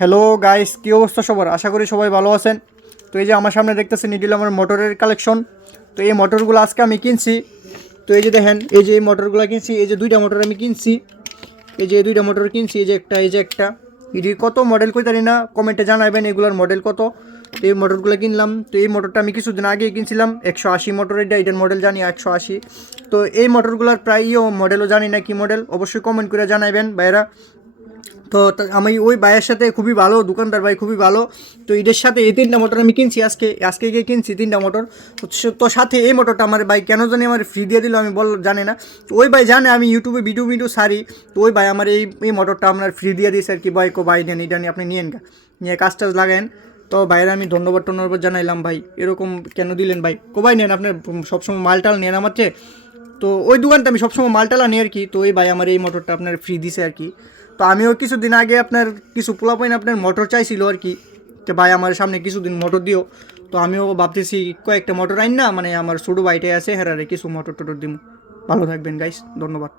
Hello guys, কী অবস্থা সবার? আশা করি সবাই ভালো আছেন। তো এই যে আমার সামনে দেখতেছেন এটি হলো আমার মোটরের কালেকশন। তো এই মোটরগুলো আজকে আমি কিনছি। তো এই যে দেখেন, এই যে এই মোটরগুলো কিনছি, এই যে দুইটা মোটর আমি কিনছি। এই যে এই দুইটা মোটর কিনছি, এই যে একটা, এই যে একটা। এটি কত মডেল কই জানি না, কমেন্টে জানাবেন এগুলোর মডেল কত। তো এই মোটরগুলো কিনলাম। তো এই মোটরটা আমি কিছুদিন আগেই কিনছিলাম, 180 মোটর। এটার মডেল জানি 180। তো এই মোটরগুলোর প্রায়ও মডেলও জানি না কি মডেল, অবশ্যই কমেন্ট করে জানাবেন ভাইয়েরা। তো আমি ওই ভাইয়ের সাথে খুবই ভালো, দোকানদার ভাই খুবই ভালো। তো এদের সাথে এই তিনটা মোটর আমি কিনছি, আজকে গিয়ে কিনছি তিনটা মোটর। তো সাথে এই মোটরটা আমার ভাই কেন জানি আমার ফ্রি দিয়ে দিল, আমি জানি না। তো ওই ভাই জানে আমি ইউটিউবে ভিডিও সারি। তো ওই ভাই আমার এই মোটরটা আপনার ফ্রি দিয়ে দিয়েছে আর কি। ভাই ভাই নেন, এটা নিয়ে আপনি নিয়েন, নিয়ে কাজ টাজ লাগান। তো ভাইয়ের আমি ধন্যবাদ জানাইলাম, ভাই এরকম কেন দিলেন ভাই? ভাই নেন, আপনার সবসময় মালটাল নেন আমার চেয়ে। তো ওই দোকানটা আমি সবসময় মালটালা নিই আর কি। তো ওই ভাই আমার এই মোটরটা আপনার ফ্রি দিছে আর কি। তো আমিও কিছুদিন আগে আপনার কিছু পোলাপাইন আপনার মোটর চাইছিল আর কি, যে ভাই আমার সামনে কিছুদিন মোটর দিও। তো আমিও ভাবতেছি কয়েকটা মোটর আইন না, মানে আমার ছোটো ভাইটাই আছে, হেরারে কিছু মোটর টোটর দিব। ভালো থাকবেন গাইস, ধন্যবাদ।